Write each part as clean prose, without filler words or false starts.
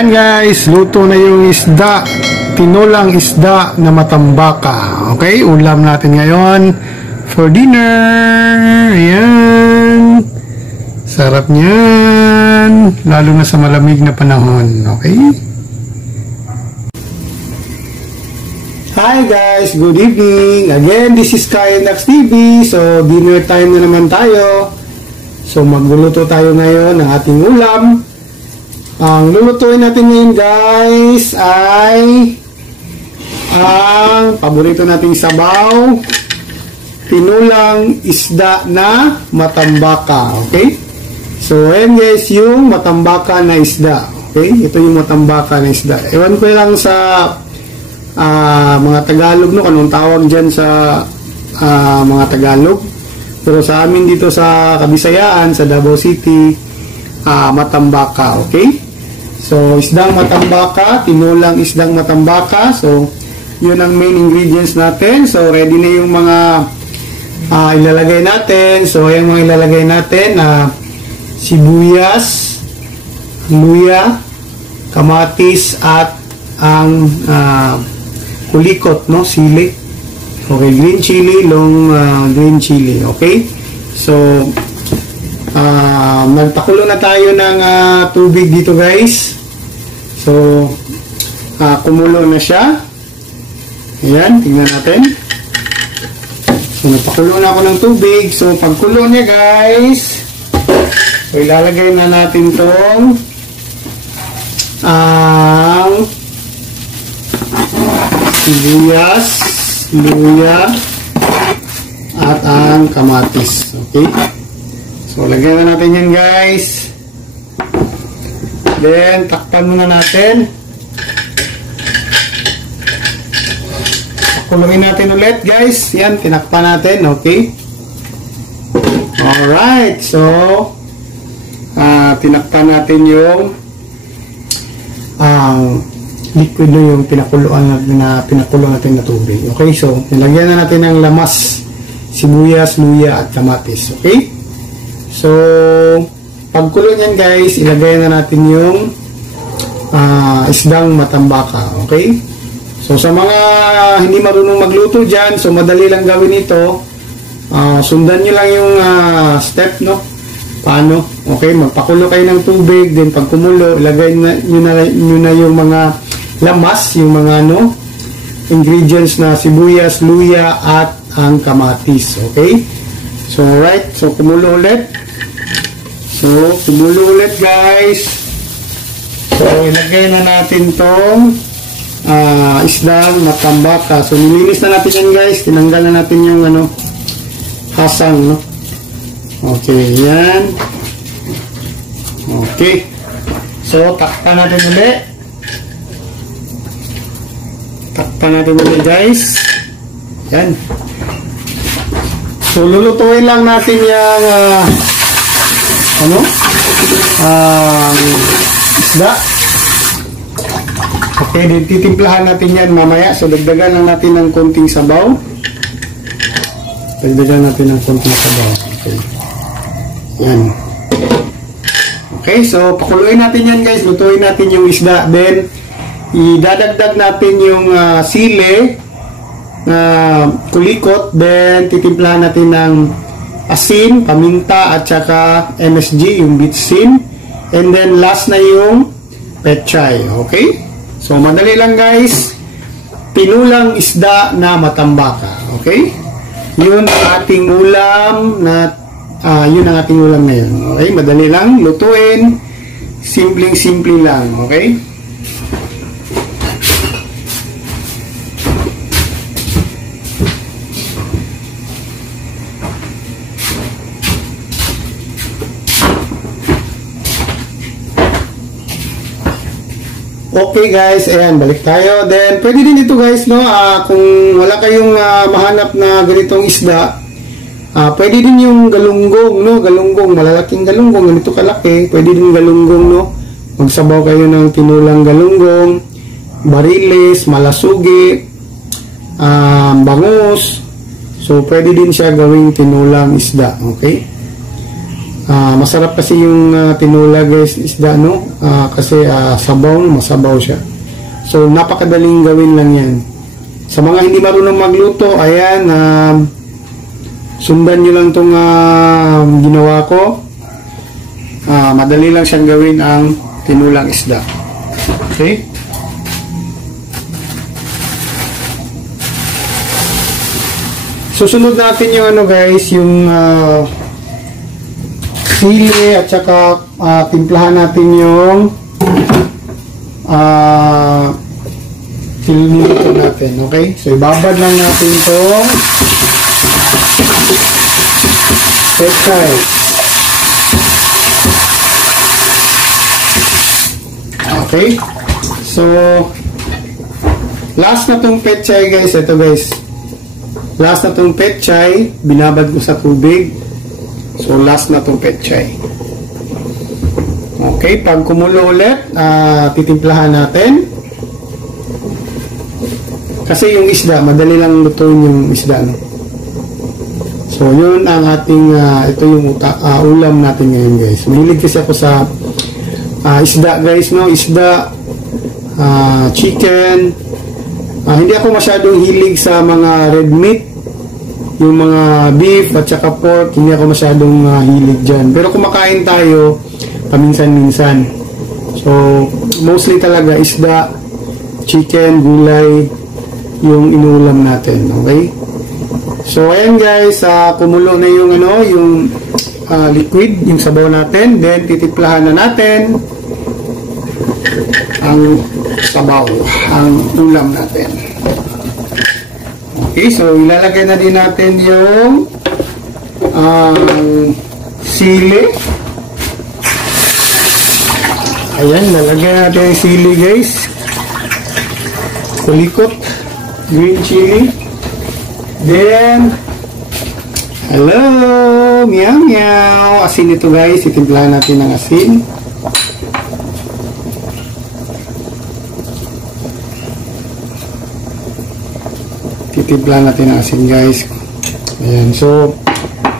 Ayan guys, luto na yung isda. Tinulang isda na matambaka. Okay, ulam natin ngayon for dinner. Ayan. Sarap niyan. Lalo na sa malamig na panahon. Okay. Hi guys, good evening. Again, this is Kainax TV. So, dinner time na naman tayo. So, magluluto tayo ngayon ng ating ulam. Ang lulutuin natin ngayon guys ay ang paborito nating sabaw, tinulang isda na matambaka. Okay? So, ayan guys, yung matambaka na isda. Okay? Ito yung matambaka na isda. Ewan ko lang sa mga Tagalog, no? Anong tawag dyan sa mga Tagalog. Pero sa amin dito sa Kabisayaan, sa Davao City, matambaka. Okay? So, isdang matambaka, tinulang isdang matambaka. So, yun ang main ingredients natin. So, ready na yung mga ilalagay natin. So, yung mga ilalagay natin sibuyas, luya, kamatis, at ang kulikot, no? Sili. Okay, green chili, long green chili. Okay? So, nagpakulo na tayo ng tubig dito guys. So, kumulo na siya. Ayan, tingnan natin. So, nagpakulo na ako ng tubig. So, pagkulo niya guys, so ilalagay na natin tong ang sibuyas, luya, at ang kamatis. Okay? So, lagyan na natin yan guys. Then, takpan muna natin. Kulungin natin ulit guys. Yan, tinakpan natin. Okay? Alright. So, tinakpan natin yung liquid yung pinakuluan natin na tubig. Okay? So, nilagyan na natin ng lamas, sibuyas, luya, at kamatis. Okay? So, pagkulo niyan guys, ilagay na natin yung isdang matambaka. Okay? So, sa mga hindi marunong magluto dyan, so madali lang gawin ito. Sundan nyo lang yung step, no? Paano? Okay? Magpakulo kayo ng tubig, then pag kumulo, ilagay nyo na yung mga lamas, yung mga ingredients na sibuyas, luya, at ang kamatis. Okay? So, alright. So, kumulo ulit. So, kumulo ulit guys. So, ilagay na natin tong isdang matambaka. So, nilinis na natin yan guys. Tinanggal na natin yung hasang, no? Okay, yan. Okay. So, takpan natin ulit. Takpan natin ulit guys. Yan. So, lulutuin lang natin yung isda. Okay, din titimplahan natin yan mamaya. So, dagdagan lang natin ng konting sabaw. Dagdagan natin ng konting sabaw. Okay. Yan. Okay, so, pakuluin natin yan guys. Lutuin natin yung isda. Then, idadagdag natin yung sili, kulikot. Then, titimplahan natin ng asin, paminta, at saka MSG, yung bitsin. And then, last na yung pechay. Okay? So, madali lang guys. Tinulang isda na matambaka. Okay? Yun ang ating ulam na, yun ang ating ulam ngayon. Okay? Madali lang. Lutuin. Simpleng-simple lang. Okay? Okay guys, ayan, balik tayo. Then, pwede din ito guys, no? Kung wala kayong mahanap na ganitong isda, pwede din yung galunggong, no? Galunggong, malalaking galunggong, ganito kalaki. Pwede din galunggong, no? Magsabaw kayo ng tinulang galunggong, bariles, malasugi, bangus. So, pwede din siya gawing tinulang isda, okay? Masarap kasi yung tinola guys, isda, no? Kasi sabaw, masabaw siya. So, napakadaling gawin lang yan. Sa mga hindi marunong magluto, ayan, sundan nyo lang itong ginawa ko. Madali lang siyang gawin ang tinulang isda. Okay? Susunod natin yung ano guys, yung sili at saka timplahan natin yung nilito natin. Okay? So, ibabad lang natin itong pechay. Okay? So, last na itong pechay guys. Ito guys. Last na itong pechay. Binabad ko sa tubig. So, last na itong pechay. Okay? Pag kumulo ulit, titimplahan natin. Kasi yung isda, madali lang lutuin yung isda, no? So, yun ang ating, ito yung ulam natin ngayon, guys. Mahilig kasi ako sa isda, guys, no? Isda, chicken. Hindi ako masyadong hilig sa mga red meat. Yung mga beef at saka pork, hindi ako masyadong hilig dyan. Pero kumakain tayo, paminsan-minsan. So, mostly talaga isda, chicken, gulay, yung inuulam natin, okay? So, ayan guys, kumulo na yung yung liquid, yung sabaw natin. Then, titiplahan na natin ang sabaw, ang ulam natin. Okay, so ilalagay na din natin yung sili. Ayan, lalagay natin yung sili guys. Kulikot. Green chili. Then, hello, meow meow. Asin ito guys, itimplahan natin ng asin. Titimplahan natin ng asin guys. Ayan, so,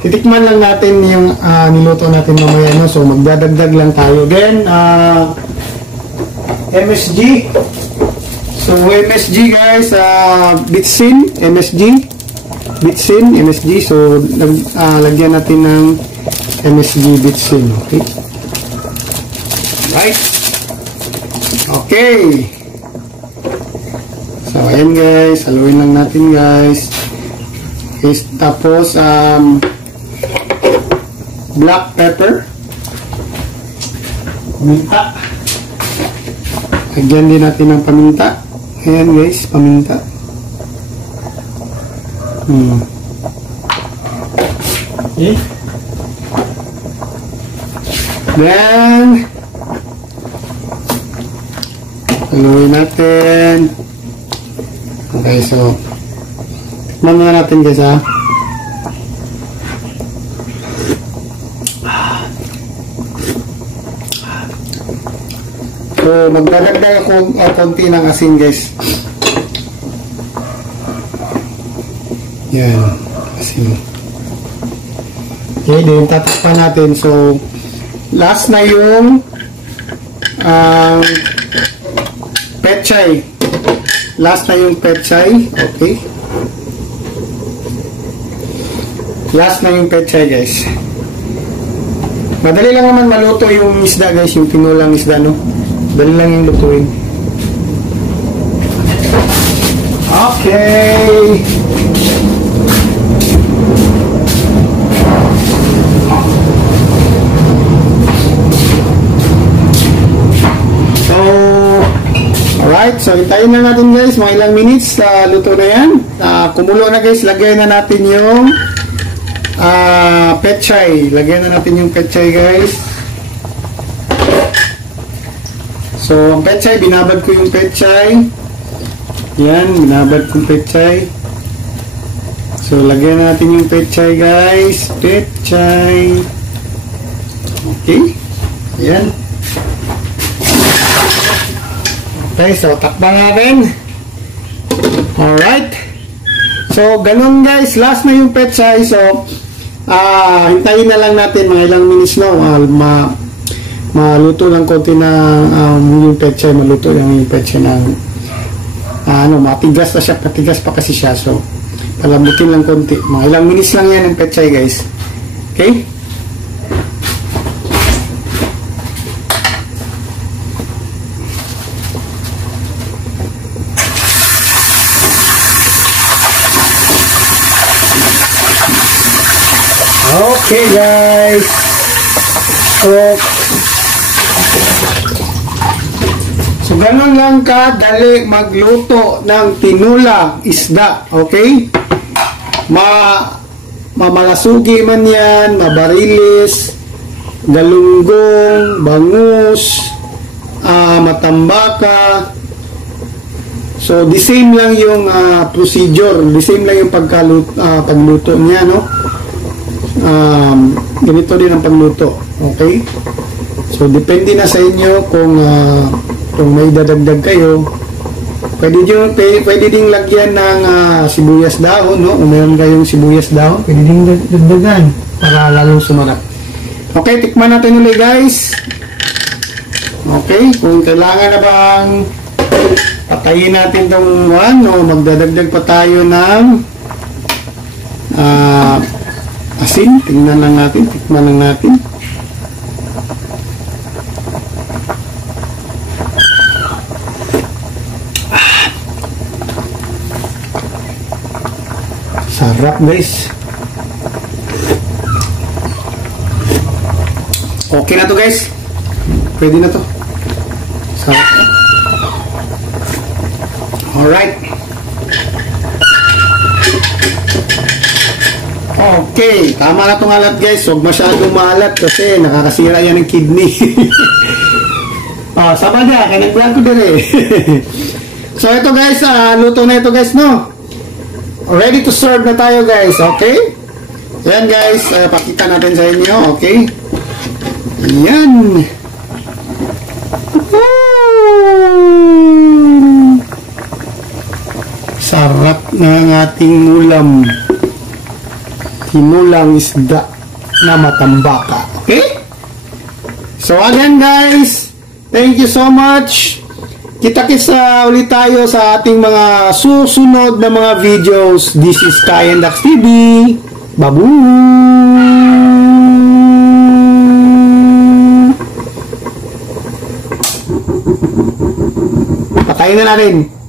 titikman lang natin yung niluto natin mamaya, no? So, magdadagdag lang tayo. Then, MSG. So, MSG guys, Bitsin, MSG. Bitsin, MSG. So, lagyan natin ng MSG Bitsin. Okay. Right. Okay. So, ayan guys. Haluin lang natin guys. Okay, tapos, black pepper. Paminta. Lagyan din natin ng paminta. Ayan guys, paminta. Okay. Then, haluin natin. Okay, so, tikman na natin guys ha. So, magdadagdag ako konti ng asin guys. Yan, asin. Okay, then tatakpan natin. So, last na yung pechay. Last na yung pechay. Okay. Last na yung pechay guys. Madali lang naman maluto yung isda guys, yung tinulang isda, no? Dali lang yung lutuin. Okay. So, alright. So, hintayin na natin guys. Mga ilang minutes. Luto na yan. Kumulo na guys. Lagyan na natin yung pechay. Lagyan na natin yung pechay guys. So, ang pechay, binabad ko yung pechay. Yan, binabad ko yung pechay. So, lagyan natin yung pechay, guys. Pechay. Okay. Yan. Okay, so, takpan natin. Alright. So, ganun, guys. Last na yung pechay. So, hintayin na lang natin mga ilang minutes, no? Maluto ng konti na yung pechay, maluto yung pechay ng matigas na siya, patigas pa kasi siya, so palamutin lang konti, mga ilang minutes lang yan ang pechay, guys. Okay? Okay, guys. So ganun lang kadali magluto ng tinulang isda. Okay? Mamalasugi man yan, mabarilis, galunggong, bangus, matambaka. So the same lang yung procedure, the same lang yung pagluto niya, no? Ganito din ang pagluto. Okay? So depende na sa inyo kung may dadagdag kayo. Pwede ding lagyan ng sibuyas dahon, no? Kung meron kayong sibuyas dahon, pwede ding dagdagan para lalong sumarap. Okay, tikman natin ulit, guys. Okay, kung kailangan na bang patayin natin itong magdadagdag pa tayo ng asin. Tingnan lang natin, tikman lang natin. Sarap, guys. Okay na to, guys. Pwede na to. Sarap. Alright. Okay, tama na itong alat, guys. Huwag masyadong maalat kasi nakakasira yan ng kidney. Sama niya, kaya nag-vlog ko din eh. So ito, guys, luto na ito, guys, no? Ready to serve na tayo, guys, okay? Yan, guys, pakita natin sa inyo, okay? Yan. Sarap na ang ating ulam. Tinulang isda na matambaka. Okay? So again, guys, thank you so much. Kita-kits ulit tayo sa ating mga susunod na mga videos. This is Kai and Dax TV. Babu! Patayin na natin.